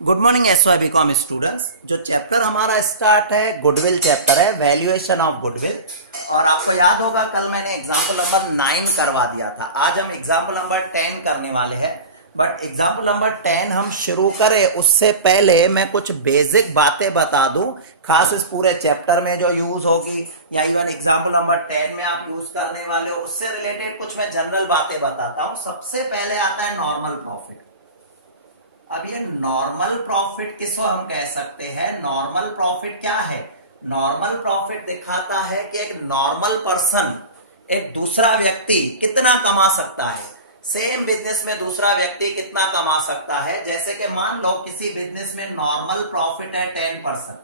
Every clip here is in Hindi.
Good morning SY BCom students. जो चैप्टर हमारा स्टार्ट है गुडविल चैप्टर है, वैल्यूएशन ऑफ गुडविल। और आपको याद होगा कल मैंने एग्जाम्पल नंबर 9 करवा दिया था। आज हम एग्जाम्पल नंबर 10 करने वाले हैं। बट एग्जाम्पल नंबर 10 हम शुरू करें उससे पहले मैं कुछ बेसिक बातें बता दूं, खास इस पूरे चैप्टर में जो यूज होगी या इवन एग्जाम्पल नंबर 10 में आप यूज करने वाले हो, उससे रिलेटेड कुछ मैं जनरल बातें बताता हूं। सबसे पहले आता है नॉर्मल प्रॉफिट। अब ये नॉर्मल प्रॉफिट किसको हम कह सकते हैं? नॉर्मल प्रॉफिट क्या है? नॉर्मल प्रॉफिट दिखाता है कि एक नॉर्मल पर्सन, एक दूसरा व्यक्ति कितना कमा सकता है। सेम बिजनेस में दूसरा व्यक्ति कितना कमा सकता है। जैसे कि मान लो किसी बिजनेस में नॉर्मल प्रॉफिट है 10%,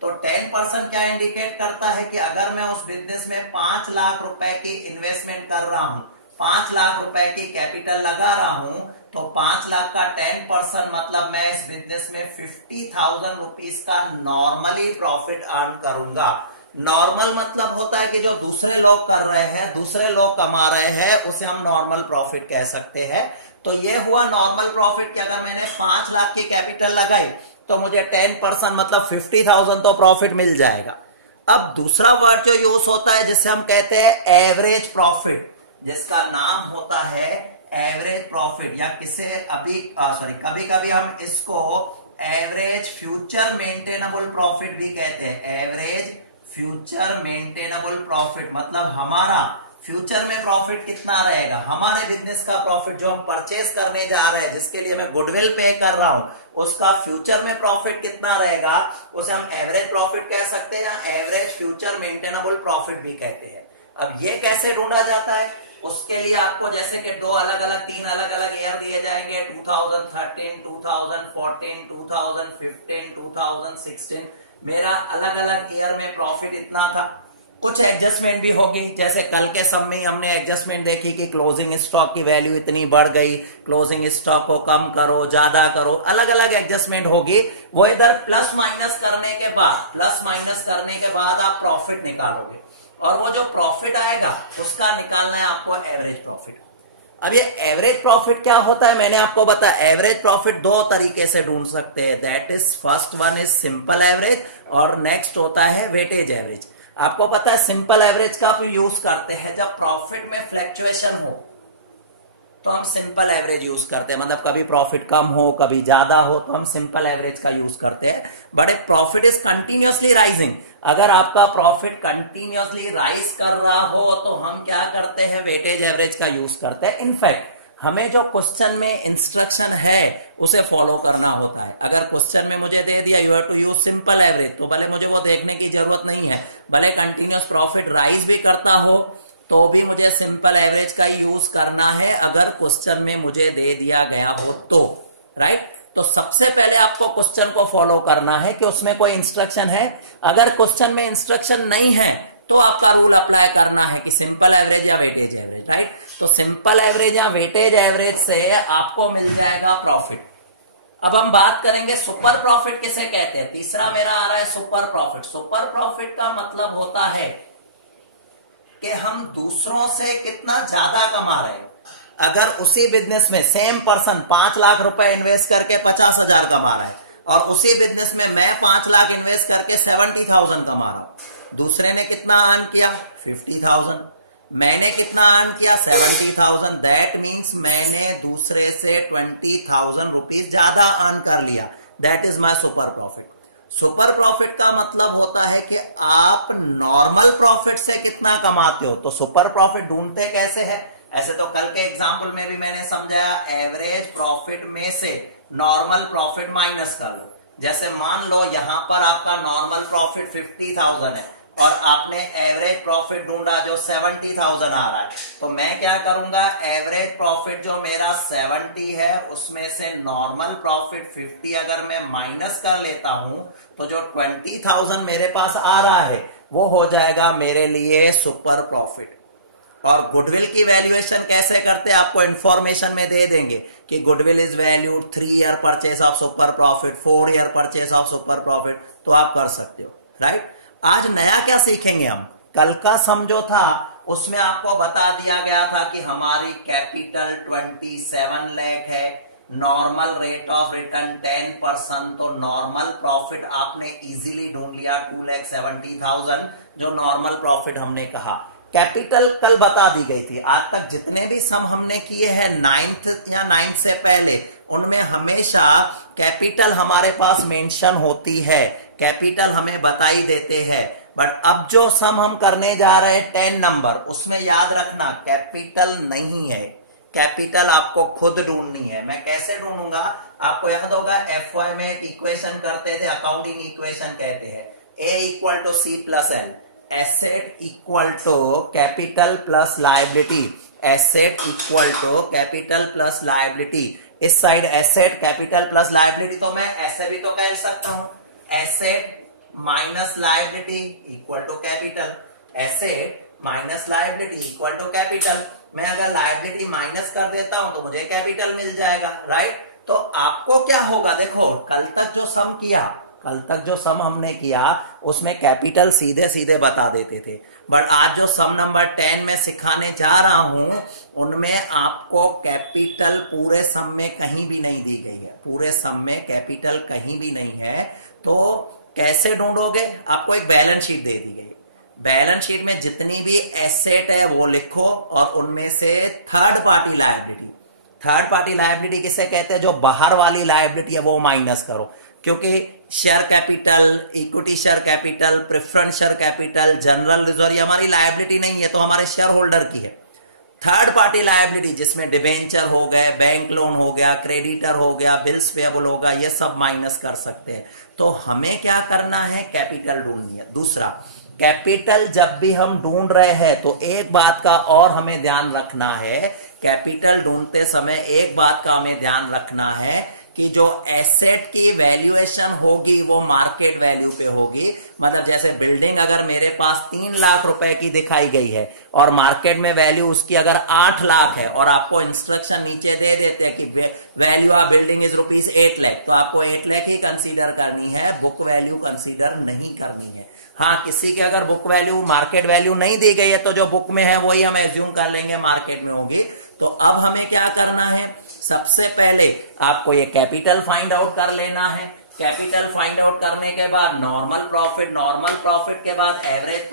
तो 10% क्या इंडिकेट करता है कि अगर मैं उस बिजनेस में 5 लाख रुपए की इन्वेस्टमेंट कर रहा हूं, 5 लाख रुपए की कैपिटल लगा रहा हूं, तो 5 लाख का 10% मतलब मैं इस बिजनेस में 50,000 रुपीज का नॉर्मली प्रॉफिट अर्न करूंगा। नॉर्मल मतलब होता है कि जो दूसरे लोग कर रहे हैं, दूसरे लोग कमा रहे हैं, उसे हम नॉर्मल प्रॉफिट कह सकते हैं। तो ये हुआ नॉर्मल प्रॉफिट कि अगर मैंने 5 लाख की कैपिटल लगाई तो मुझे 10% मतलब 50,000 तो प्रॉफिट मिल जाएगा। अब दूसरा वर्ड जो यूज होता है जिसे हम कहते हैं एवरेज प्रॉफिट, जिसका नाम होता है एवरेज प्रॉफिट, या किसे कभी कभी हम इसको एवरेज फ्यूचर मेंटेनेबल प्रॉफिट भी कहते हैं। एवरेज फ्यूचर मेंटेनेबल प्रॉफिट मतलब हमारा फ्यूचर में प्रॉफिट कितना रहेगा, हमारे बिजनेस का प्रॉफिट जो हम परचेज करने जा रहे हैं, जिसके लिए मैं गुडविल पे कर रहा हूं, उसका फ्यूचर में प्रॉफिट कितना रहेगा, उसे हम एवरेज प्रॉफिट कह सकते हैं या एवरेज फ्यूचर मेंटेनेबल प्रॉफिट भी कहते हैं। अब ये कैसे ढूंढा जाता है? उसके लिए आपको जैसे कि तीन अलग अलग ईयर दिए जाएंगे, 2013, 2014, 2015, 2016। मेरा अलग अलग ईयर में प्रॉफिट इतना था। कुछ एडजस्टमेंट भी होगी, जैसे कल के सब में हमने एडजस्टमेंट देखी कि क्लोजिंग स्टॉक की वैल्यू इतनी बढ़ गई, क्लोजिंग स्टॉक को कम करो, ज्यादा करो, अलग अलग एडजस्टमेंट होगी। वो इधर प्लस माइनस करने के बाद आप प्रॉफिट निकालोगे, और वो जो प्रॉफिट आएगा उसका निकालना है आपको एवरेज प्रॉफिट। अब ये एवरेज प्रॉफिट क्या होता है मैंने आपको बताया। एवरेज प्रॉफिट दो तरीके से ढूंढ सकते हैं, that is first one is simple average और नेक्स्ट होता है वेटेज एवरेज। आपको पता है सिंपल एवरेज का भी यूज करते हैं जब प्रॉफिट में फ्लक्चुएशन हो, तो हम सिंपल एवरेज यूज करते हैं। मतलब कभी प्रॉफिट कम हो कभी ज्यादा हो तो हम सिंपल एवरेज का यूज करते हैं। बट एक प्रॉफिट इज कंटिन्यूअसली राइजिंग, अगर आपका प्रॉफिट कंटिन्यूअसली राइज कर रहा हो तो हम क्या करते हैं, वेटेज एवरेज का यूज करते हैं। इनफैक्ट हमें जो क्वेश्चन में इंस्ट्रक्शन है उसे फॉलो करना होता है। अगर क्वेश्चन में मुझे दे दिया you have to use simple average, तो भले मुझे वो देखने की जरूरत नहीं है, भले कंटिन्यूअस प्रॉफिट राइज भी करता हो तो भी मुझे सिंपल एवरेज का यूज करना है अगर क्वेश्चन में मुझे दे दिया गया हो तो, राइट। तो सबसे पहले आपको क्वेश्चन को फॉलो करना है कि उसमें कोई इंस्ट्रक्शन है। अगर क्वेश्चन में इंस्ट्रक्शन नहीं है तो आपका रूल अप्लाई करना है कि सिंपल एवरेज या वेटेज एवरेज, राइट। तो सिंपल एवरेज या वेटेज एवरेज से आपको मिल जाएगा प्रॉफिट। अब हम बात करेंगे सुपर प्रॉफिट किसे कहते हैं। तीसरा मेरा आ रहा है सुपर प्रॉफिट। सुपर प्रॉफिट का मतलब होता है कि हम दूसरों से कितना ज्यादा कमा रहे हैं। अगर उसी बिजनेस में सेम पर्सन 5 लाख रुपए इन्वेस्ट करके 50,000 कमा रहा है और उसी बिजनेस में मैं 5 लाख इन्वेस्ट करके 70,000 कमा रहा हूं, दूसरे ने कितना अर्न किया 50,000, मैंने कितना अर्न किया 70,000। दैट मीन्स मैंने दूसरे से 20,000 रुपीज ज्यादा अर्न कर लिया। That is my super profit. Super profit का मतलब होता है कि आप नॉर्मल प्रॉफिट से कितना कमाते हो। तो सुपर प्रॉफिट ढूंढते कैसे है? ऐसे तो कल के एग्जाम्पल में भी मैंने समझाया, एवरेज प्रॉफिट में से नॉर्मल प्रॉफिट माइनस कर लो। जैसे मान लो यहां पर आपका नॉर्मल प्रॉफिट 50,000 है और आपने एवरेज प्रॉफिट ढूंढा जो 70,000 आ रहा है, तो मैं क्या करूंगा, एवरेज प्रॉफिट जो मेरा 70 है उसमें से नॉर्मल प्रॉफिट 50 अगर मैं माइनस कर लेता हूं तो जो 20,000 मेरे पास आ रहा है वो हो जाएगा मेरे लिए सुपर प्रॉफिट। और गुडविल की वैल्यूएशन कैसे करते हैं आपको इंफॉर्मेशन में दे देंगे कि goodwill is valued 3 year purchase of super profit, 4 year purchase of super profit, तो आप कर सकते हो, राइट। आज नया क्या सीखेंगे हम? कल का समझो था उसमें आपको बता दिया गया था कि हमारी कैपिटल 27 लाख है, नॉर्मल रेट ऑफ रिटर्न 10%, तो नॉर्मल प्रॉफिट आपने इजीली ढूंढ लिया 2,70,000 जो नॉर्मल प्रॉफिट हमने कहा। कैपिटल कल बता दी गई थी। आज तक जितने भी सम हमने किए हैं 9th या 9th से पहले, उनमें हमेशा कैपिटल हमारे पास मेंशन होती है, कैपिटल हमें बताई देते हैं। बट अब जो सम हम करने जा रहे हैं 10 नंबर, उसमें याद रखना कैपिटल नहीं है, कैपिटल आपको खुद ढूंढनी है। मैं कैसे ढूंढूंगा? आपको याद होगा FY में एक इक्वेशन करते थे, अकाउंटिंग इक्वेशन कहते हैं, A equal to C plus L, asset equal to capital plus liability, asset equal to capital plus liability. इस side asset capital plus liability, तो मैं ऐसे भी तो कह सकता हूं, asset minus liability equal to capital, asset minus liability equal to capital. मैं अगर लायबिलिटी माइनस कर देता हूं तो मुझे कैपिटल मिल जाएगा, राइट। तो आपको क्या होगा, देखो कल तक जो सम हमने किया उसमें कैपिटल सीधे सीधे बता देते थे, बट आज जो सम नंबर 10 में सिखाने जा रहा हूं उनमें आपको कैपिटल पूरे सम में कहीं भी नहीं दी गई है, पूरे सम में कैपिटल कहीं भी नहीं है। तो कैसे ढूंढोगे? आपको एक बैलेंस शीट दे दी गई, बैलेंस शीट में जितनी भी एसेट है वो लिखो और उनमें से थर्ड पार्टी लायबिलिटी किसे कहते हैं? जो बाहर वाली लायबिलिटी है वो माइनस करो, क्योंकि share capital, equity share capital, preference share capital, general reserve ये हमारी लायबिलिटी नहीं है, तो हमारे शेयर होल्डर की है। थर्ड पार्टी लायबिलिटी जिसमें डिबेंचर हो गए, बैंक लोन हो गया, क्रेडिटर हो गया, बिल्स पेएबल होगा, ये सब माइनस कर सकते हैं। तो हमें क्या करना है? कैपिटल ढूंढनी है। दूसरा, कैपिटल जब भी हम ढूंढ रहे हैं तो एक बात का और हमें ध्यान रखना है, कैपिटल ढूंढते समय एक बात का हमें ध्यान रखना है कि जो एसेट की वैल्यूएशन होगी वो मार्केट वैल्यू पे होगी। मतलब जैसे बिल्डिंग अगर मेरे पास 3 लाख रुपए की दिखाई गई है और मार्केट में वैल्यू उसकी अगर 8 लाख है और आपको इंस्ट्रक्शन नीचे दे देते हैं कि value of building is ₹8 lakh, तो आपको 8 लाख ही कंसीडर करनी है, बुक वैल्यू कंसीडर नहीं करनी है। हाँ, किसी के अगर बुक वैल्यू मार्केट वैल्यू नहीं दी गई है तो जो बुक में है वही हम एज्यूम कर लेंगे मार्केट में होगी। तो अब हमें क्या करना है? सबसे पहले आपको ये कैपिटल फाइंड आउट कर लेना है। कैपिटल फाइंड आउट करने के बाद नॉर्मल प्रॉफिट के बाद एवरेज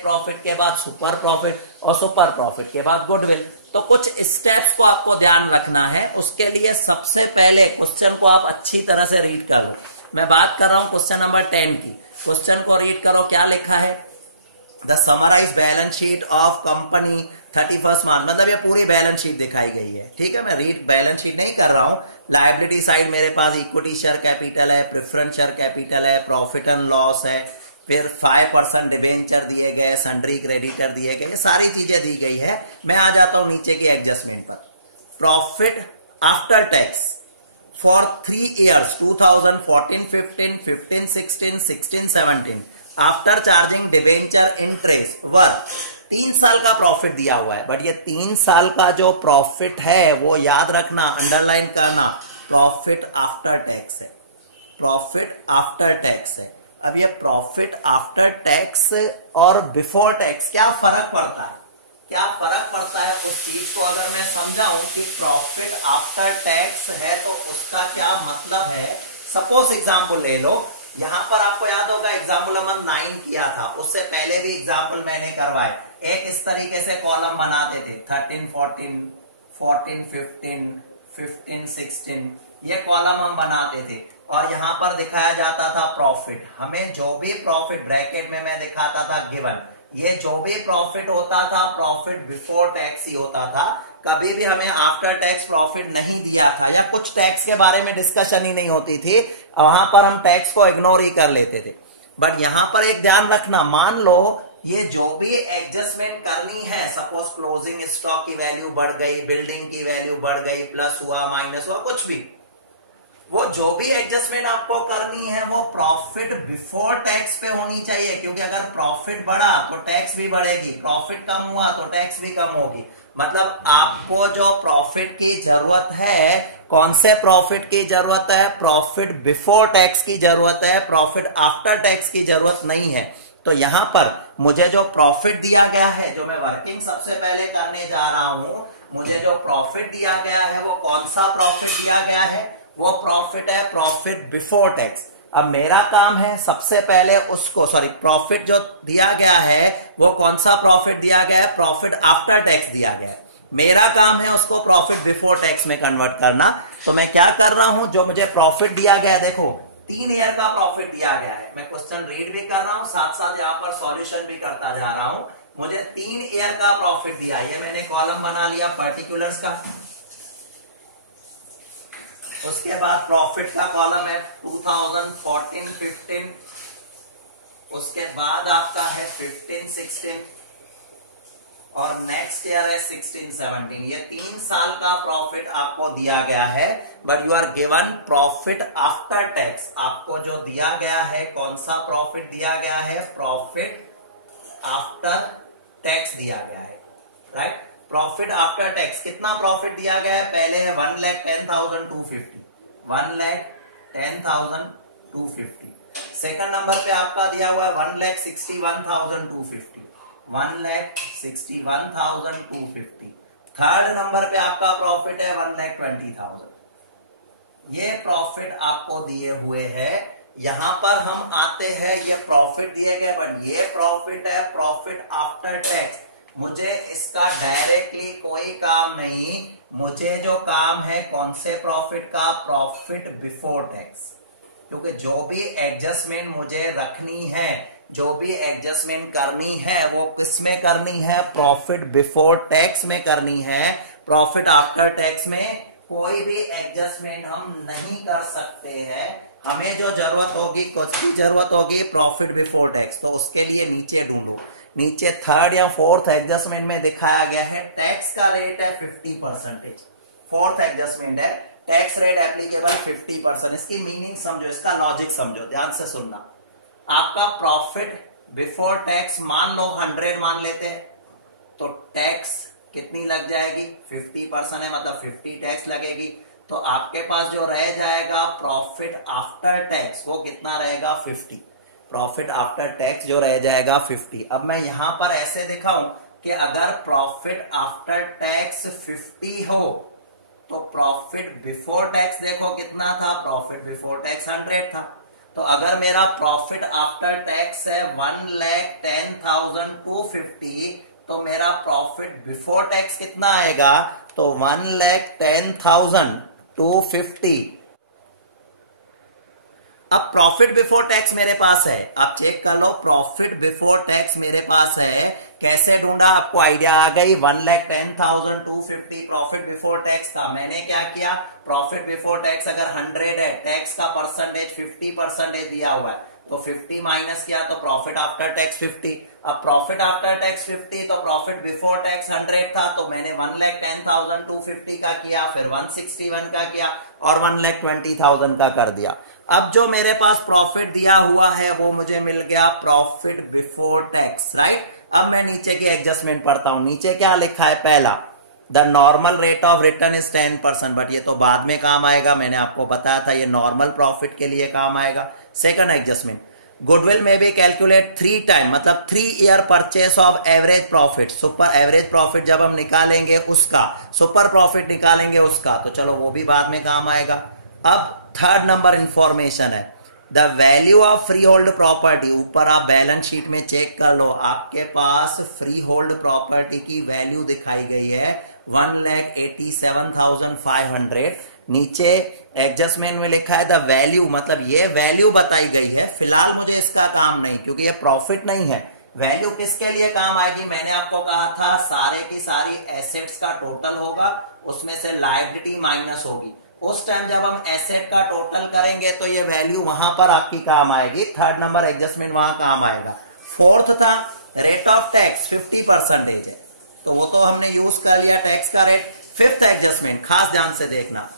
प्रॉफिट के बाद सुपर प्रॉफिट और सुपर प्रॉफिट के बाद गुडविल। तो कुछ स्टेप्स को आपको ध्यान रखना है। उसके लिए सबसे पहले क्वेश्चन को आप अच्छी तरह से रीड करो। मैं बात कर रहा हूं क्वेश्चन नंबर 10 की। क्वेश्चन को रीड करो, क्या लिखा है? The summarise balance sheet of company 31 March, मतलब ये पूरी बैलेंस शीट दिखाई गई है। ठीक है, मैं रीड बैलेंस शीट नहीं कर रहा हूं। लायबिलिटी साइड मेरे पास इक्विटी शेयर कैपिटल है, प्रेफरेंस शेयर कैपिटल है, प्रॉफिट एंड लॉस है, फिर 5% डिबेंचर दिए गए, सन्ड्री क्रेडिटर दिए गए, सारी चीजें दी गई है। मैं आ जाता हूं नीचे की एडजस्टमेंट पर। Profit after tax for 3 years 2014-15, 15-16, 16-17 after charging debenture interest worth 3 साल का प्रॉफिट दिया हुआ है। बट ये 3 साल का जो प्रॉफिट है वो याद रखना, अंडरलाइन करना, प्रॉफिट आफ्टर टैक्स है, प्रॉफिट आफ्टर टैक्स है। अब ये प्रॉफिट आफ्टर टैक्स और बिफोर टैक्स क्या फर्क पड़ता है? क्या फर्क पड़ता है उस चीज को अगर मैं समझाऊं कि प्रॉफिट आफ्टर टैक्स है तो उसका क्या मतलब है। सपोज एग्जांपल ले लो, यहां पर आपको याद होगा एग्जांपल नंबर 9 किया था, उससे पहले भी एग्जांपल मैंने करवाए। एक इस तरीके से कॉलम बनाते थे 13, 14, 14, 15, 15, 16, ये कॉलम हम बनाते थे और यहां पर दिखाया जाता था प्रॉफिट। हमें जो भी प्रॉफिट ब्रैकेट में मैं दिखाता था गिवन, ये जो भी प्रॉफिट होता था प्रॉफिट बिफोर टैक्स ही होता था। कभी भी हमें आफ्टर टैक्स प्रॉफिट नहीं दिया था या कुछ टैक्स के बारे में डिस्कशन ही नहीं होती थी, वहां पर हम टैक्स को इग्नोर ही कर लेते थे। बट यहां पर एक ध्यान रखना, मान लो ये जो भी एडजस्टमेंट करनी है, सपोज क्लोजिंग स्टॉक की वैल्यू बढ़ गई, बिल्डिंग की वैल्यू बढ़ गई, प्लस हुआ माइनस हुआ, कुछ भी, वो जो भी एडजस्टमेंट आपको करनी है वो प्रॉफिट बिफोर टैक्स पे होनी चाहिए, क्योंकि अगर प्रॉफिट बढ़ा तो टैक्स भी बढ़ेगी, प्रॉफिट कम हुआ तो टैक्स भी कम होगी। मतलब आपको जो प्रॉफिट की जरूरत है, कौन से प्रॉफिट की जरूरत है? प्रॉफिट बिफोर टैक्स की जरूरत है, प्रॉफिट आफ्टर टैक्स की जरूरत नहीं है। तो यहां पर मुझे जो प्रॉफिट दिया गया है, जो मैं वर्किंग सबसे पहले करने जा रहा हूं, मुझे जो प्रॉफिट दिया गया है वो कौन सा प्रॉफिट दिया गया है, वो प्रॉफिट है प्रॉफिट बिफोर टैक्स। अब मेरा काम है सबसे पहले उसको, प्रॉफिट जो दिया गया है वो कौन सा प्रॉफिट दिया गया है, प्रॉफिट आफ्टर टैक्स दिया गया है। मेरा काम है उसको प्रॉफिट बिफोर टैक्स में कन्वर्ट करना। तो मैं क्या कर रहा हूं, जो मुझे प्रॉफिट दिया गया है, देखो 3 ईयर का प्रॉफिट दिया गया है, मैं क्वेश्चन रीड भी कर रहा हूं साथ साथ यहां पर सॉल्यूशन भी करता जा रहा हूं। मुझे 3 ईयर का प्रॉफिट दिया, ये मैंने कॉलम बना लिया पर्टिकुलर्स का। उसके बाद प्रॉफिट का कॉलम है 2014-15, उसके बाद आपका है 15-16 और नेक्स्ट ईयर है 16-17। ये 3 साल का प्रॉफिट आपको दिया गया है, but you are given profit after tax. आपको जो दिया गया है, कौन सा प्रॉफिट दिया गया है, प्रॉफिट आफ्टर टैक्स दिया गया है, राइट। प्रॉफिट आफ्टर टैक्स कितना प्रॉफिट दिया गया है, पहले है 1,10,250, 1,10,250। सेकंड नंबर पे आपका दिया हुआ है 1,61,250, 1,61,250। थर्ड नंबर पे आपका प्रॉफिट है 1,20,000। ये प्रॉफिट आपको दिए हुए हैं। यहां पर हम आते हैं, ये प्रॉफिट दिए गए, बट ये प्रॉफिट है प्रॉफिट आफ्टर टैक्स। मुझे इसका डायरेक्टली कोई काम नहीं, मुझे जो काम है कौन से प्रॉफिट का, प्रॉफिट बिफोर टैक्स। क्योंकि जो भी एडजस्टमेंट मुझे रखनी है, जो भी एडजस्टमेंट करनी है, वो किसमें करनी है, प्रॉफिट बिफोर टैक्स में करनी है। प्रॉफिट आफ्टर टैक्स में कोई भी एडजस्टमेंट हम नहीं कर सकते हैं। हमें जो जरूरत होगी, कुछ की जरूरत होगी प्रॉफिट बिफोर टैक्स, तो उसके लिए नीचे ढूंढो। नीचे थर्ड या फोर्थ एडजस्टमेंट में दिखाया गया है टैक्स का रेट है 50%। फोर्थ एडजस्टमेंट है टैक्स रेट एप्लीकेबल 50%। इसकी मीनिंग समझो, इसका लॉजिक समझो, ध्यान से सुनना। आपका प्रॉफिट बिफोर टैक्स मान लो 100 मान लेते हैं, तो टैक्स कितनी लग जाएगी, 50% है, मतलब 50 टैक्स लगेगी। तो आपके पास जो रह जाएगा प्रॉफिट आफ्टर टैक्स, वो कितना रहेगा, 50। प्रॉफिट आफ्टर टैक्स जो रह जाएगा 50। अब मैं यहां पर ऐसे दिखाऊं कि अगर प्रॉफिट आफ्टर टैक्स 50 हो तो प्रॉफिट बिफोर टैक्स देखो कितना था, प्रॉफिट बिफोर टैक्स 100 था। तो अगर मेरा प्रॉफिट आफ्टर टैक्स है 1,10,250, तो मेरा प्रॉफिट बिफोर टैक्स कितना आएगा, तो 1,10,250। अब प्रॉफिट बिफोर टैक्स मेरे पास है, आप चेक कर लो, प्रॉफिट बिफोर टैक्स मेरे पास है। कैसे ढूंढा, आपको आइडिया आ गई। 1,10,250 प्रॉफिट बिफोर टैक्स था। मैंने क्या किया, प्रॉफिट बिफोर टैक्स अगर 100 है, टैक्स का परसेंटेज 50% दिया हुआ है, तो 50 माइनस किया तो प्रॉफिट आफ्टर टैक्स 50। अब प्रॉफिट आफ्टर टैक्स 50, तो प्रॉफिट बिफोर टैक्स 100 था, तो मैंने 1,10,250 का किया, फिर 161 का किया और 1,20,000 का कर दिया। अब जो मेरे पास प्रॉफिट दिया हुआ है वो मुझे मिल गया प्रॉफिट बिफोर टैक्स, राइट। अब मैं नीचे की एडजस्टमेंट पढ़ता हूं। नीचे क्या लिखा है, पहला the normal rate of return is 10%, but ये तो बाद में काम आएगा, मैंने आपको बताया था ये नॉर्मल प्रॉफिट के लिए काम आएगा। सेकंड एडजस्टमेंट, गुडविल में भी कैलकुलेट 3 टाइम, मतलब 3 year purchase of average profit. Super average profit जब हम निकालेंगे उसका, सुपर प्रॉफिट निकालेंगे उसका, तो चलो वो भी बाद में काम आएगा। अब थर्ड नंबर इंफॉर्मेशन है the value of freehold property. ऊपर आप बैलेंस शीट में चेक कर लो, आपके पास फ्री होल्ड प्रॉपर्टी की वैल्यू दिखाई गई है 1,87,500। नीचे एडजस्टमेंट में लिखा है द वैल्यू, मतलब ये वैल्यू बताई गई है। फिलहाल मुझे इसका काम नहीं, क्योंकि ये प्रॉफिट नहीं है। वैल्यू किसके लिए काम आएगी, मैंने आपको कहा था सारे की सारी एसेट्स का टोटल होगा, उसमें से लायबिलिटी माइनस होगी। उस टाइम जब हम एसेट का टोटल करेंगे तो ये वैल्यू वहां पर आपकी काम आएगी। थर्ड नंबर एडजस्टमेंट वहां काम आएगा। फोर्थ था रेट ऑफ टैक्स 50% है, तो वो तो हमने यूज कर लिया टैक्स का रेट। फिफ्थ एडजस्टमेंट खास ध्यान से देखना,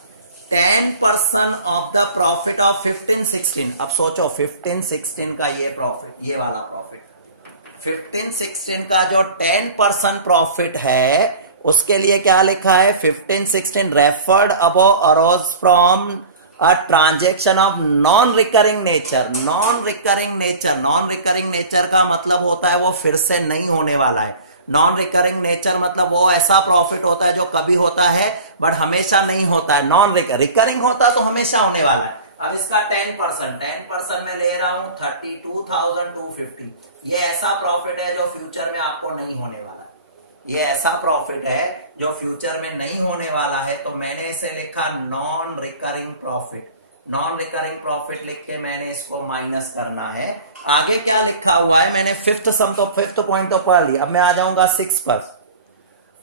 10% ऑफ द प्रॉफिट ऑफ 15-16। अब सोचो 15-16 का ये प्रॉफिट, ये वाला प्रॉफिट, 15-16 का जो 10% प्रॉफिट है उसके लिए क्या लिखा है, 15-16 referred above arrows from a transaction of non recurring nature. Non recurring nature, non recurring nature का मतलब होता है वो फिर से नहीं होने वाला है। नॉन रिकरिंग नेचर मतलब वो ऐसा प्रॉफिट होता है जो कभी होता है बट हमेशा नहीं होता है। नॉन रिकरिंग होता तो हमेशा होने वाला है। अब इसका 10% में ले रहा हूं 32,250। ये ऐसा प्रॉफिट है जो फ्यूचर में आपको नहीं होने वाला। ये ऐसा प्रॉफिट है जो फ्यूचर में नहीं होने वाला है, तो मैंने इसे लिखा non recurring profit. Non recurring profit लिख के मैंने इसको माइनस करना है। आगे क्या लिखा हुआ है, मैंने फिफ्थ पॉइंट तो पढ़ लिया। अब मैं आ जाऊंगा 6 पर।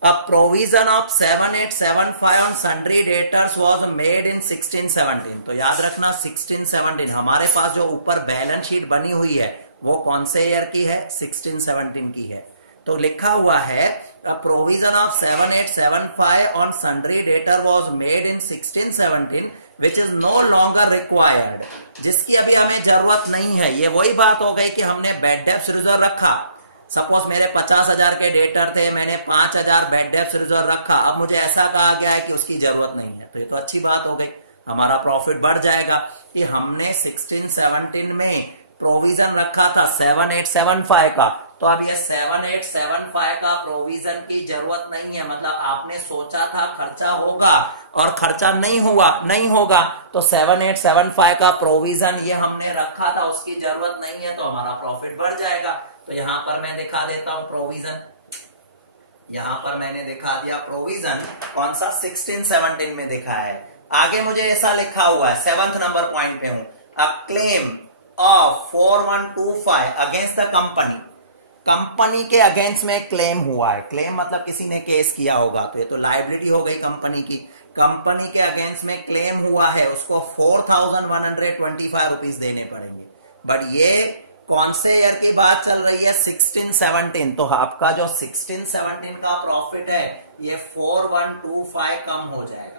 A provision of 7875 on sundry debtors was made in 1617। तो याद रखना 1617 हमारे पास जो ऊपर बैलेंस शीट बनी हुई है वो कौन से ईयर की है, 1617 की है। तो लिखा हुआ है A provision of 7875 on sundry debtor was made in 1617 which is no longer required। जिसकी अभी हमें जरूरत नहीं है। ये वही बात हो गई कि हमने बैड डेब्ट्स रिजर्व रखा। सपोज मेरे 50,000 के डेटर थे, मैंने 5,000 बैड डेब्ट्स रिजर्व रखा। अब मुझे ऐसा कहा गया है कि उसकी जरूरत नहीं है, तो ये तो अच्छी बात हो गई, हमारा प्रॉफिट बढ़ जाएगा कि हमने 1617 में प्रोविजन रखा था 7875 का। तो अब ये 7875 का प्रोविजन की जरूरत नहीं है, मतलब आपने सोचा था खर्चा होगा और खर्चा नहीं होगा, तो 7875 का प्रोविजन ये हमने रखा था, उसकी जरूरत नहीं है, तो हमारा प्रॉफिट बढ़ जाएगा। तो यहां पर मैं दिखा देता हूं प्रोविजन। यहां पर मैंने दिखा दिया प्रोविजन, कौन सा, 1617 में दिखा है। आगे मुझे ऐसा लिखा हुआ है, 7th नंबर पॉइंट पे हूं। A claim of 4125 against the company के अगेंस्ट में क्लेम हुआ है। क्लेम मतलब किसी ने केस किया होगा, तो ये तो लायबिलिटी हो गई कंपनी की। कंपनी के अगेंस्ट में क्लेम हुआ है, उसको 4125 रुपीज देने पड़ेंगे। बट ये कौन से ईयर की बात चल रही है, 1617। तो आपका जो 1617 का प्रॉफिट है ये 4125 कम हो जाएगा।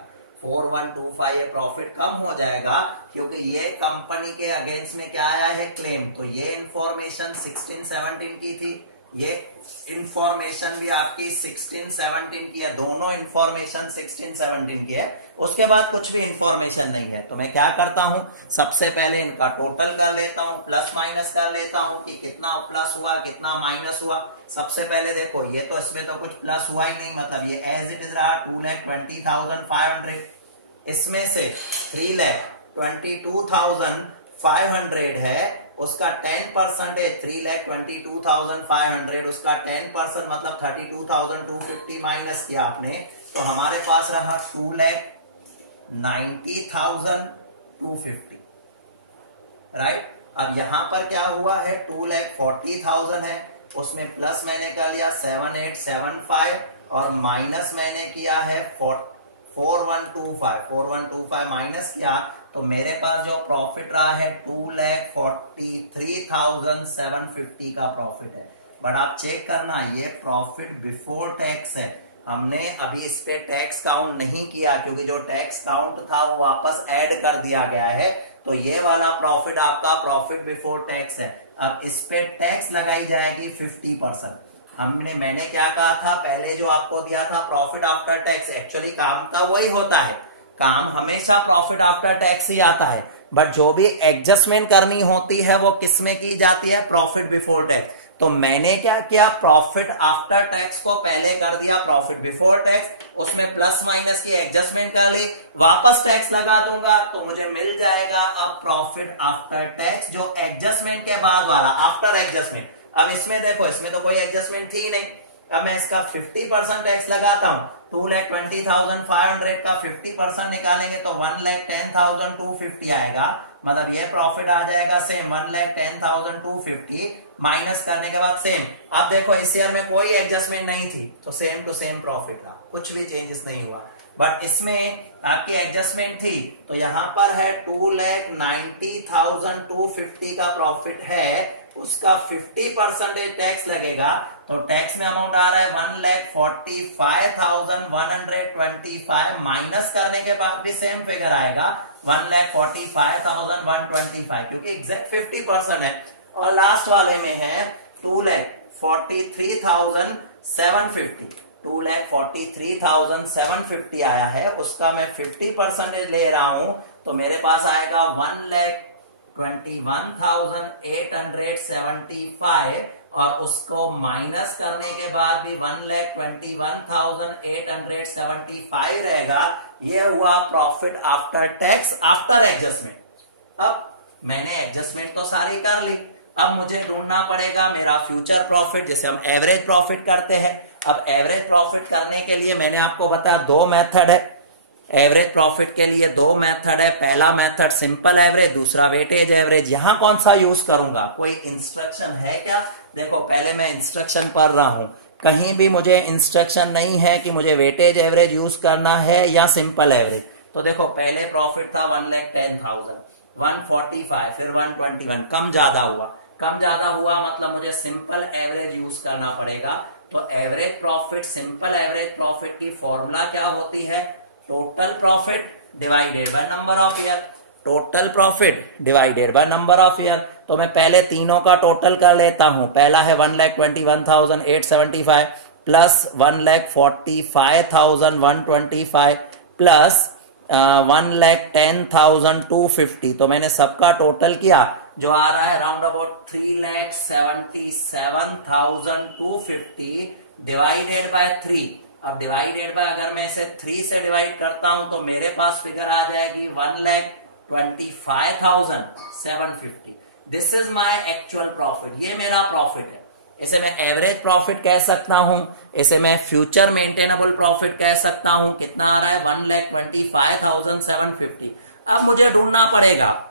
4125 ये प्रॉफिट कम हो जाएगा क्योंकि ये कंपनी के अगेंस्ट में क्या आया है, क्लेम। तो ये इंफॉर्मेशन 1617 की थी, ये इंफॉर्मेशन भी आपकी 1617 की है, दोनों इंफॉर्मेशन 1617 की है। उसके बाद कुछ भी इंफॉर्मेशन नहीं है। तो मैं क्या करता हूं, सबसे पहले इनका टोटल कर लेता हूं, प्लस माइनस कर लेता हूं कि कितना प्लस हुआ कितना माइनस हुआ। सबसे पहले देखो ये तो इसमें तो कुछ प्लस हुआ ही नहीं, मतलब ये एज इट इज रहा 2,20,500। इसमें से 3,22,500 है, उसका 10% है 3,22,500, उसका 10% मतलब 32,250 माइनस किया आपने, तो हमारे पास रहा 2,90,250, राइट। अब यहां पर क्या हुआ है, 2,40,000 है, उसमें प्लस मैंने कर लिया 7875 और माइनस मैंने किया है 4125 माइनस किया, तो मेरे पास जो प्रॉफिट रहा है 2,43,750 का प्रॉफिट है। बट आप चेक करना, ये प्रॉफिट बिफोर टैक्स है। हमने अभी इस पे टैक्स काउंट नहीं किया क्योंकि जो टैक्स काउंट था वो वापस ऐड कर दिया गया है। तो ये वाला प्रॉफिट आपका प्रॉफिट बिफोर टैक्स है। अब इस पे टैक्स लगाई जाएगी 50%। मैंने क्या कहा था, पहले जो आपको दिया था प्रॉफिट आफ्टर टैक्स, एक्चुअली काम का वही होता है, काम हमेशा प्रॉफिट आफ्टर टैक्स ही आता है, बट जो भी एडजस्टमेंट करनी होती है वो किसमें की जाती है, प्रॉफिट बिफोर टैक्स। तो मैंने क्या किया, प्रॉफिट आफ्टर टैक्स को पहले कर दिया प्रॉफिट बिफोर टैक्स, उसमें प्लस माइनस की एडजस्टमेंट कर ली, वापस टैक्स लगा दूंगा तो मुझे मिल जाएगा अब प्रॉफिट आफ्टर टैक्स, जो एडजस्टमेंट के बाद वाला, आफ्टर एडजस्टमेंट। अब इसमें देखो, इसमें तो कोई एडजस्टमेंट थी नहीं। अब मैं इसका 50% टैक्स लगाता हूं, 2,20,500 का 50% निकालेंगे तो 1,10,250 आएगा, मतलब ये प्रॉफिट आ जाएगा सेम 1,10,250 माइनस करने के बाद सेम। अब देखो इस ईयर में कोई एडजस्टमेंट नहीं थी तो सेम टू सेम प्रॉफिट रहा, कुछ भी चेंजेस नहीं हुआ। बट इसमें आपकी एडजस्टमेंट थी, तो यहां पर है 2,90,250 का प्रॉफिट है, उसका 50% टैक्स लगेगा, तो टैक्स में अमाउंट आ रहा है 1,45,125 माइनस करने के बाद भी सेम फिगर आएगा 1,45,125 क्योंकि एग्जैक्ट 50% है। और लास्ट वाले में है 2,43,750, 2,43,750 आया है, उसका मैं 50% ले रहा हूं तो मेरे पास आएगा 1,21,875 और उसको माइनस करने के बाद भी 1,21,875 रहेगा। ये हुआ profit after tax after adjustment. अब मैंने एडजस्टमेंट तो सारी कर ली, अब मुझे ढूंढना पड़ेगा मेरा फ्यूचर प्रॉफिट, जिसे हम एवरेज प्रॉफिट करते हैं। अब एवरेज प्रॉफिट करने के लिए मैंने आपको बताया दो मेथड है। एवरेज प्रॉफिट के लिए दो मेथड है, पहला मेथड सिंपल एवरेज, दूसरा वेटेज एवरेज। यहां कौन सा यूज करूंगा, कोई इंस्ट्रक्शन है क्या? देखो पहले मैं इंस्ट्रक्शन पढ़ रहा हूं, कहीं भी मुझे इंस्ट्रक्शन नहीं है कि मुझे वेटेज एवरेज यूज करना है या सिंपल एवरेज। तो देखो पहले प्रॉफिट था 1,10,000, 145, फिर 121, कम ज्यादा हुआ। कम ज्यादा हुआ मतलब मुझे सिंपल एवरेज यूज करना पड़ेगा। तो average profit, simple average profit की फॉर्मूला क्या होती है? Total profit divided by number of year. Total profit divided by number of year. तो मैं पहले तीनों का टोटल कर लेता हूं। पहला है 1,21,875 प्लस 1,45,125 प्लस 1,10,250। तो मैंने सबका टोटल किया, जो आ रहा है राउंड अबाउट 3,77,250 डिवाइडेड बाय 3। अब डिवाइडेड बाय अगर मैं इसे 3 से डिवाइड करता हूं तो मेरे पास फिगर आ जाएगी 1,25,750। This is my actual profit, ये मेरा प्रॉफिट है। इसे मैं एवरेज प्रॉफिट कह सकता हूं, इसे मैं फ्यूचर मेंटेनेबल प्रॉफिट कह सकता हूं। कितना आ रहा है? 1,25,750। अब मुझे ढूंढना पड़ेगा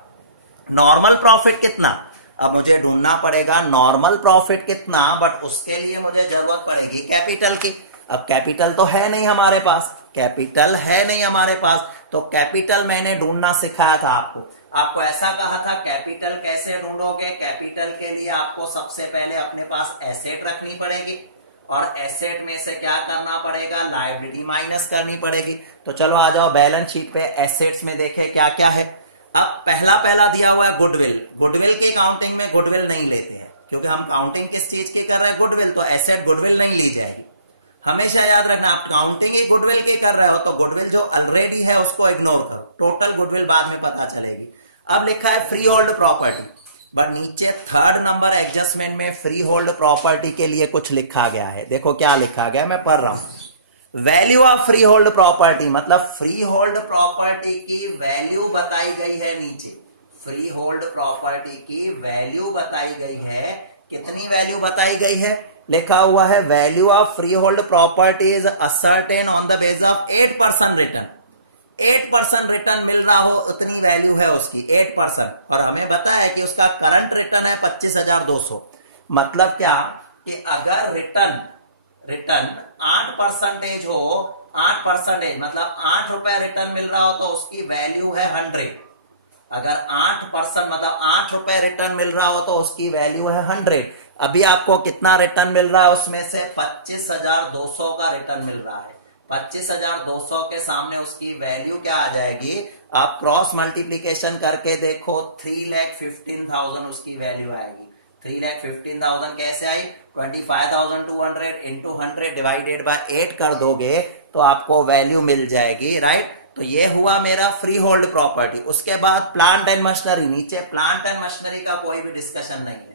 नॉर्मल प्रॉफिट कितना। अब मुझे ढूंढना पड़ेगा नॉर्मल प्रॉफिट कितना, बट उसके लिए मुझे जरूरत पड़ेगी कैपिटल की। अब कैपिटल तो है नहीं हमारे पास, कैपिटल है नहीं हमारे पास, तो कैपिटल मैंने ढूंढना सिखाया था आपको ऐसा कहा था कैपिटल कैसे ढूंढोगे। कैपिटल के लिए आपको सबसे पहले अपने पास एसेट रखनी पड़ेगी, और एसेट में से क्या करना पड़ेगा? लायबिलिटी माइनस करनी पड़ेगी। तो चलो आ जाओ बैलेंस शीट पे, एसेट्स में देखें क्या क्या है। अब पहला दिया हुआ है गुडविल। गुडविल की काउंटिंग में गुडविल नहीं लेते हैं, क्योंकि हम काउंटिंग किस चीज की कर रहे हैं? गुडविल। तो एसेट गुडविल नहीं ली जाएगी। हमेशा याद रखना, आप काउंटिंग ही गुडविल की कर रहे हो तो गुडविल जो ऑलरेडी है उसको इग्नोर करो, टोटल गुडविल बाद में पता चलेगी। अब लिखा है फ्री होल्ड प्रॉपर्टी, बट नीचे थर्ड नंबर एडजस्टमेंट में फ्री होल्ड प्रॉपर्टी के लिए कुछ लिखा गया है। देखो क्या लिखा गया, मैं पढ़ रहा हूं। Value of freehold property, मतलब फ्री होल्ड प्रॉपर्टी की वैल्यू बताई गई है नीचे। फ्री होल्ड प्रॉपर्टी की वैल्यू बताई गई है। कितनी वैल्यू बताई गई है? लिखा हुआ है value of freehold property is ascertain on the base of 8% return. 8% return मिल रहा हो उतनी वैल्यू है उसकी, 8%। और हमें पता है कि उसका करंट रिटर्न है 25,200। मतलब क्या कि अगर रिटर्न 8% हो, 8% मतलब 8 रुपए रिटर्न मिल रहा हो तो उसकी वैल्यू है 100। अगर 8% मतलब 8 रुपए रिटर्न मिल रहा हो तो उसकी वैल्यू है 100। अभी आपको कितना रिटर्न मिल रहा है? उसमें से 25,200 का रिटर्न मिल रहा है। 25,200 के सामने उसकी वैल्यू क्या आ जाएगी? आप क्रॉस मल्टीप्लीकेशन करके देखो, 3,15,000 उसकी वैल्यू आएगी। 3,15,000 कैसे आई? 25,200 इंटू 100 डिवाइडेड बाय 8 कर दोगे तो आपको वैल्यू मिल जाएगी, राइट। तो ये हुआ मेरा फ्री होल्ड प्रॉपर्टी। उसके बाद प्लांट एंड मशीनरी, नीचे प्लांट एंड मशीनरी का कोई भी डिस्कशन नहीं है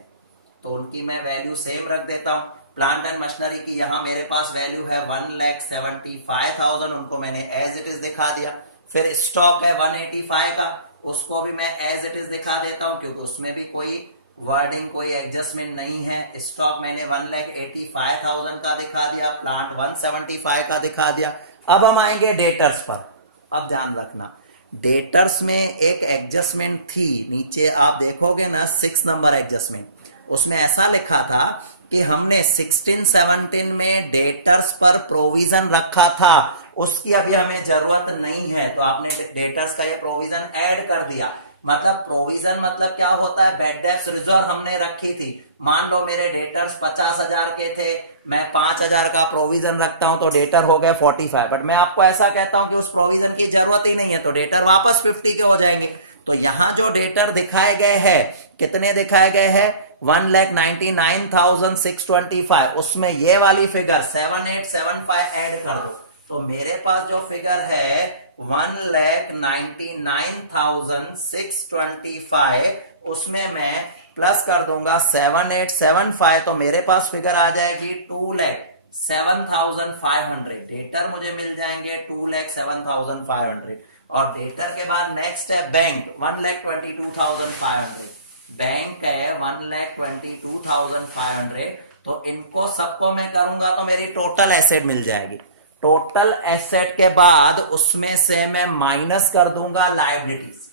तो उनकी मैं वैल्यू सेम रख देता हूं। प्लांट एंड मशीनरी की यहां मेरे पास वैल्यू है 1,75,000, उनको मैंने एज इट इज दिखा दिया। फिर स्टॉक है 185 का, उसको भी मैं एज इट इज दिखा देता हूं क्योंकि उसमें भी कोई वर्डिंग, कोई एडजस्टमेंट नहीं है। स्टॉक मैंने 1,85,000 का दिखा दिया, प्लांट 175 का दिखा दिया। अब हम आएंगे डेटर्स पर। अब ध्यान रखना, डेटर्स में एक एडजस्टमेंट थी, नीचे आप देखोगे ना 6 नंबर एडजस्टमेंट, उसमें ऐसा लिखा था कि हमने 16-17 में डेटर्स पर प्रोविजन रखा था, उसकी अभी हमें जरूरत नहीं है, तो आपने डेटर्स का ये प्रोविजन ऐड कर दिया। मतलब प्रोविजन मतलब क्या होता है? बैड डेब्ट्स रिजर्व हमने रखी थी। मान लो मेरे डेटर्स 50,000 के थे, मैं 5,000 का प्रोविजन रखता हूं तो डेटर हो गए 45, बट मैं आपको ऐसा कहता हूं कि उस प्रोविजन की जरूरत ही नहीं है तो डेटर वापस 50 के हो जाएंगे। तो यहां जो डेटर दिखाए गए हैं, कितने दिखाए गए हैं? 1,99,625, उसमें ये वाली फिगर 7875 ऐड कर दो तो मेरे पास जो फिगर है 1,99,625, उसमें मैं प्लस कर दूंगा 7875, तो मेरे पास फिगर आ जाएगी 2,07,500। डेटर मुझे मिल जाएंगे 2,07,500। और डेटर के बाद नेक्स्ट है बैंक 1,22,500। बैंक है 1,22,500। तो इनको सबको मैं करूंगा तो मेरी टोटल एसेट मिल जाएगी। टोटल एसेट के बाद उसमें से मैं माइनस कर दूंगा लायबिलिटीज,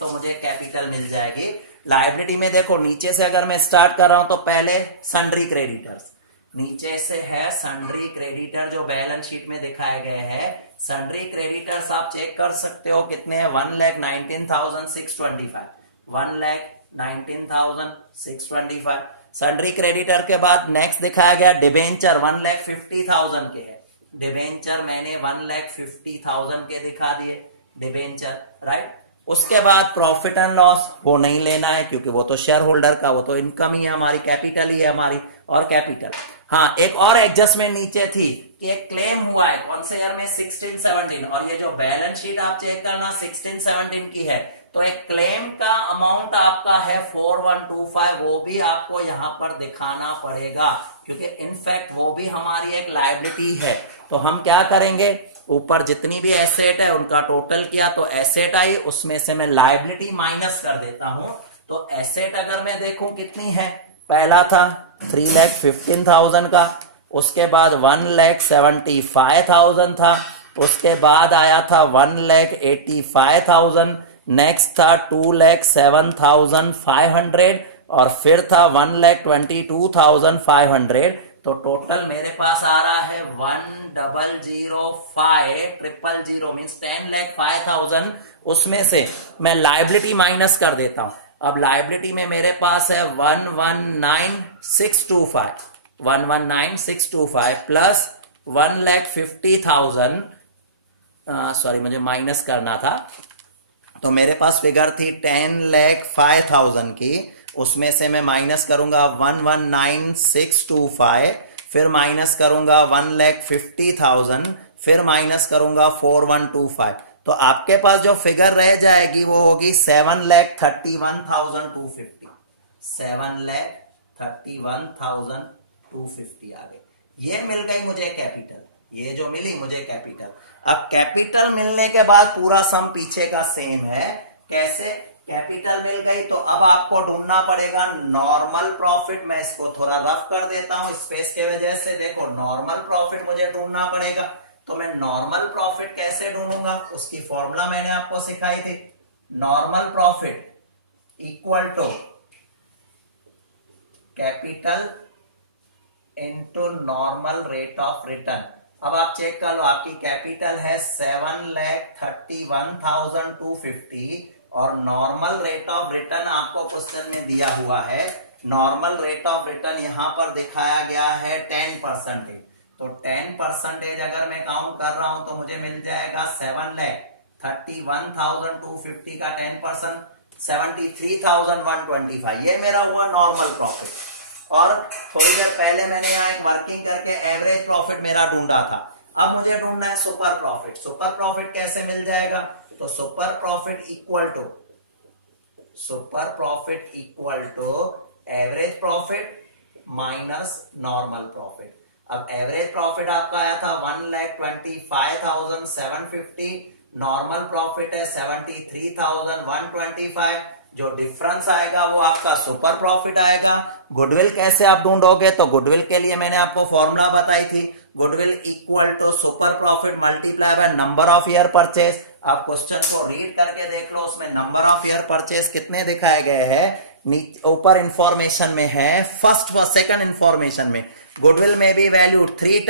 तो मुझे कैपिटल मिल जाएगी। लायबिलिटी में देखो नीचे से अगर मैं स्टार्ट कर रहा हूं तो पहले सन्ड्री क्रेडिटर्स, नीचे से है सन्ड्री क्रेडिटर जो बैलेंस शीट में दिखाए गए हैं। सन्ड्री क्रेडिटर्स आप चेक कर सकते हो कितने हैं, 1,19,625, 1,19,625। सन्ड्री क्रेडिटर के बाद नेक्स्ट दिखाया गया डिबेंचर 1,50,000 के है। डिबेंचर मैंने 1,50,000 के दिखा दिए डिबेंचर, राइट। उसके बाद प्रॉफिट एंड लॉस वो नहीं लेना है क्योंकि वो तो शेयर होल्डर का, वो तो इनकम ही है हमारी, कैपिटल ही है हमारी। और कैपिटल, हाँ एक और एडजस्टमेंट नीचे थी कि एक क्लेम हुआ है कौन से ईयर में, 16-17, और ये जो बैलेंस शीट आप चेक करना 16-17 की है, तो एक क्लेम का अमाउंट आपका है 4125, वो भी आपको यहां पर दिखाना पड़ेगा क्योंकि इनफैक्ट वो भी हमारी एक लायबिलिटी है। तो हम क्या करेंगे, ऊपर जितनी भी एसेट है उनका टोटल किया तो एसेट आई, उसमें से मैं लायबिलिटी माइनस कर देता हूं। तो एसेट अगर मैं देखूं कितनी है, पहला था 3,15,000 का, उसके बाद 1,75,000 था, उसके बाद आया था 1,85,000, नेक्स्ट था 2,07,500 और फिर था 1,22,500। तो टोटल मेरे पास आ रहा है 1,005,000 मीन्स 10,05,000। उसमें से मैं लायबिलिटी माइनस कर देता हूं। अब लायबिलिटी में मेरे पास है 119,625 प्लस 1,50,000, सॉरी मुझे माइनस करना था, तो मेरे पास फिगर थी 10,05,000 की, उसमें से मैं माइनस करूंगा 119,625, फिर माइनस करूंगा 1,50,000, फिर माइनस करूंगा 4,125। तो आपके पास जो फिगर रह जाएगी वो होगी 7,31,250, 7,31,250 आ गए। ये मिल गई मुझे कैपिटल, ये जो मिली मुझे कैपिटल। अब कैपिटल मिलने के बाद पूरा सम पीछे का सेम है। कैसे, कैपिटल मिल गई तो अब आपको ढूंढना पड़ेगा नॉर्मल प्रॉफिट। मैं इसको थोड़ा रफ कर देता हूं स्पेस के वजह से। देखो नॉर्मल प्रॉफिट मुझे ढूंढना पड़ेगा, तो मैं नॉर्मल प्रॉफिट कैसे ढूंढूंगा, उसकी फॉर्मूला मैंने आपको सिखाई थी। Normal profit equal to capital into normal rate of return. अब आप चेक कर लो, आपकी कैपिटल है 7,31,250 और नॉर्मल रेट ऑफ रिटर्न आपको क्वेश्चन में दिया हुआ है। नॉर्मल रेट ऑफ रिटर्न यहां पर दिखाया गया है 10%। तो 10% अगर मैं काउंट कर रहा हूं तो मुझे मिल जाएगा 7,31,250 का 10% 73,125। ये मेरा हुआ नॉर्मल प्रॉफिट। और थोड़ी देर पहले मैंने यहाँ एक वर्किंग करके एवरेज प्रॉफिट मेरा ढूंढा था। अब मुझे ढूंढना है सुपर प्रॉफिट। सुपर प्रॉफिट कैसे मिल जाएगा, तो super profit equal to average profit minus normal profit. अब एवरेज प्रॉफिट आपका आया था 1,25,750, नॉर्मल प्रॉफिट है 73,125। जो डिफरेंस आएगा वो आपका सुपर प्रॉफिट आएगा। गुडविल कैसे आप ढूंढोगे, तो गुडविल के लिए मैंने आपको फॉर्मूला बताई थी, goodwill equal to super profit multiply by number of year purchase. आप क्वेश्चन को रीड करके देख लो, उसमें नंबर ऑफ ईयर परचेज कितने दिखाए गए हैं, ऊपर इंफॉर्मेशन में है, फर्स्ट व सेकंड इंफॉर्मेशन में। गुडविल में भी value 3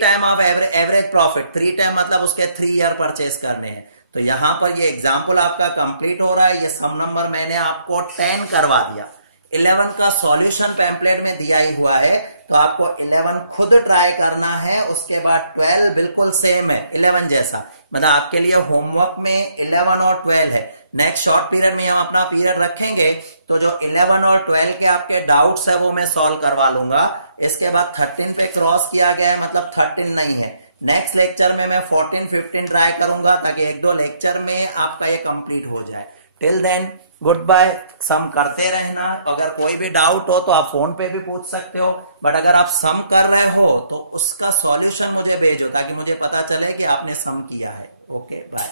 time of average profit, 3 time मतलब उसके 3 ईयर परचेज करने हैं। तो यहां पर ये एग्जाम्पल आपका कंप्लीट हो रहा है। ये सम नंबर मैंने आपको 10 करवा दिया। 11 का सॉल्यूशन पैम्पलेट में दिया ही हुआ है, तो आपको 11 खुद ट्राई करना है। उसके बाद 12 बिल्कुल सेम है 11 जैसा, मतलब आपके लिए होमवर्क में 11 और 12 है। नेक्स्ट शॉर्ट पीरियड में हम अपना पीरियड रखेंगे तो जो 11 और 12 के आपके डाउट्स है वो मैं सॉल्व करवा लूंगा। इसके बाद 13 पे क्रॉस किया गया है, मतलब 13 नहीं है। नेक्स्ट लेक्चर में मैं 14, 15 ट्राई करूंगा ताकि 1-2 लेक्चर में आपका ये कंप्लीट हो जाए। Till then goodbye. सम करते रहना, अगर कोई भी डाउट हो तो आप फोन पे भी पूछ सकते हो, बट अगर आप सम कर रहे हो तो उसका सॉल्यूशन मुझे भेजो ताकि मुझे पता चले कि आपने सम किया है। Okay bye.